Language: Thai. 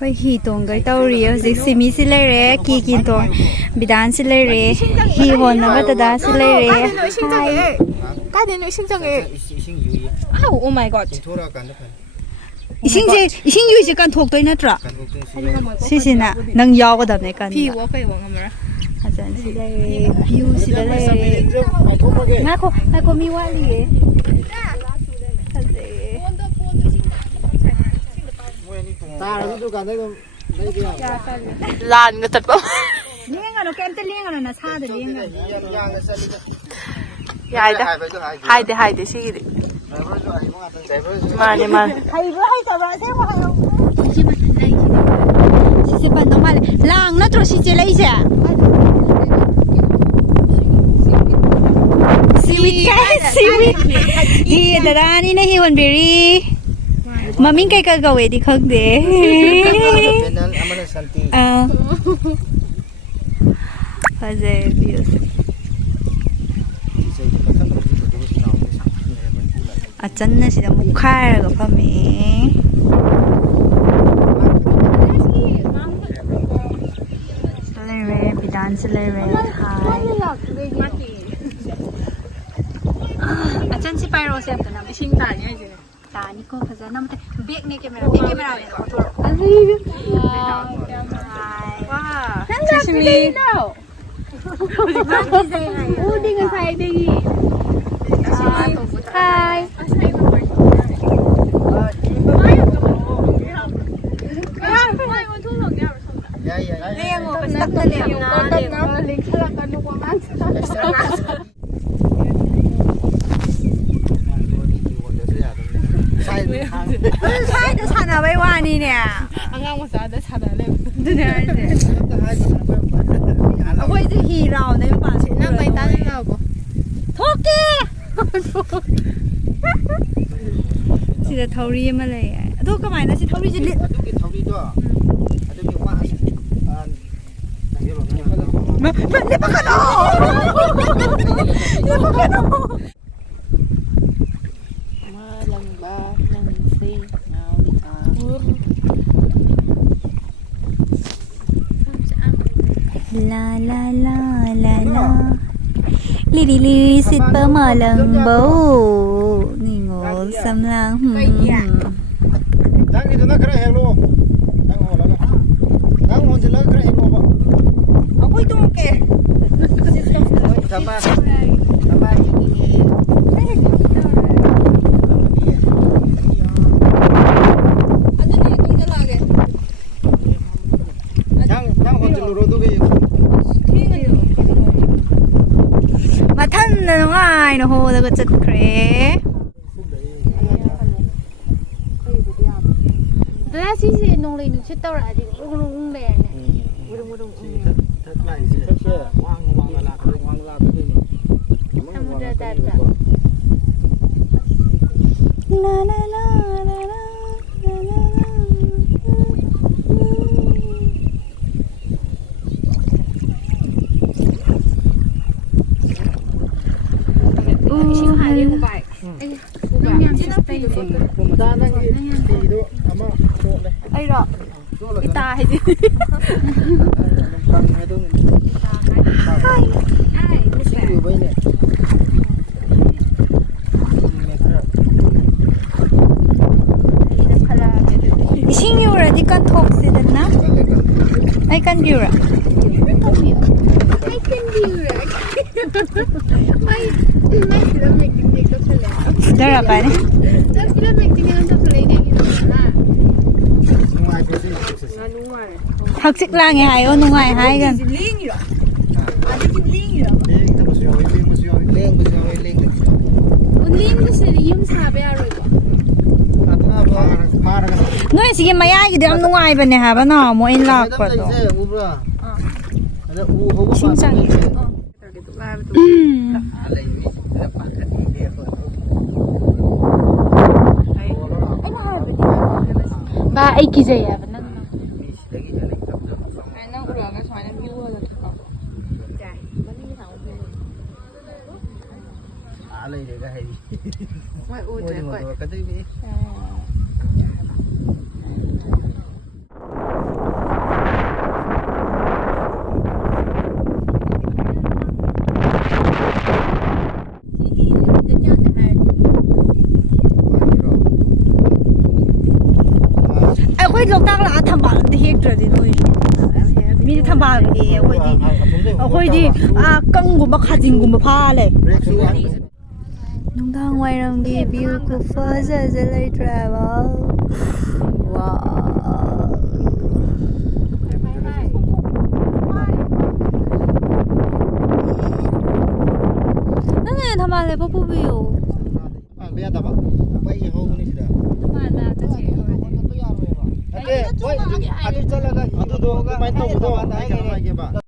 ค่อยขี่ตรงก็เต้าเรียวสิสิมีสิเลยเร่ขี่กินตรงบิดานสิเลยเร่ขี่หนแล้วก็ตาสิเลยเร่가든의심정에 아우 오 마이 갓อีชิงจีอีชิงยูจีกันถูกตัวนั่นตระสิสินะนังยาวก็ดับในกันพี่ว่าไปว่างั้นมั้ยอาจารย์สิเลยพิวสิเลยมาโคมีว่าลีลานก็ตัดปุ๊บเลี้ยงอ่ะเราแกมจะเลี้ยงอ่ะนะชาเดี๋ยวเลี้ยงอ่ะยายเด้อให้เด้สิกิมาเนี่ยมาให้จับเสียว่าให้สิปันต้องมาเลยล้างนะตัวสิเจเลยจ้ะชีวิตแกชีวิตฮีแต่ร้านนี้นะฮีวันเบอรี่มามิ่งไก่ก็เวทีข้างเดียพอเจ็บอยู่อาจารย์น่ะสิจะมุขค่าแล้วก็พ่อแม่สเลเวบิดานสเลเวไทยอาจารย์สิไปโรเซฟตัวนั้นไม่ชิงตาเนี่ยจีตานี่ก็ภาษาน้ำแต่เบียกนี่แกไม่ได้เนี่ยขอโทษว้าชิชิมี우딩은사이대기하이 사이드 사나 왜 와니냐 안 가면 사이드 사나래เอาไว้จะขี่เราในป่าชินั่งไปตั้งเราบ่โทกี้สิจะเท่ารีมาเลยอ่ะทุกก็หมายนะสิเท่ารีจะเล่นทุกเท่ารีด้วยทุกว่ามันเรียกปากกาโนเรียกปากกาโนมาลังบ้าลังซิงเอาดิค่ะลาลาลาลาลาลิลิลิสิเปอร์มาลังโบนี่งอสำลังตั้งนี่ตัวนักกระเฮโลตั้งหัวแล้วก็ตั้งหัวจะเลิกกระเฮโลป่ะเอาไปตรงแกทำมาอย่างนี้ตั้งหัวจะรู้ตัวกี่มาท่านน้องไอ้น้องโหแล้วก็จะเคร่แล้วสิน้องเลยนึกชื่อตัวอะไรดิลุงแดงเนี่ยลุงทัดไหลสิเชื่อวางเวลาก็ได้ทำได้แต่ลาลาลาลาลาชิวหายเลยกูไปไอ้หรอไม่ตายสิชิงอยู่ระดิกันทอกสิเดนะไอ้กันอยู่ระDara apa ni? Học chức lang ngày hai ôn ngoài hai gần. Noi sige maya gidi am nungai bane ha bana mo in lak pa to. Sinsang. Ba ai ki jai ya bana. Ai nang ura ga swai na view lo to. Jai. Bani thau pe. Lấy để cái hay Ngoài ui thế quậy. cái gì vậy? Ai khoi lok tak la tham ba de hek tra di noi. Mi tham ba ge khoi di kang gu ma kha jing gu ma pha le. Nung thang ngoài rong đi view của phơ giờ giờ lấy travel. Wow. Nè tham ăn lấy bắp view. Bây giờ tập bây giờ hôm nay sẽ. Oke, woi, adu chala ga, adu do ga, main to do, ai ga ba.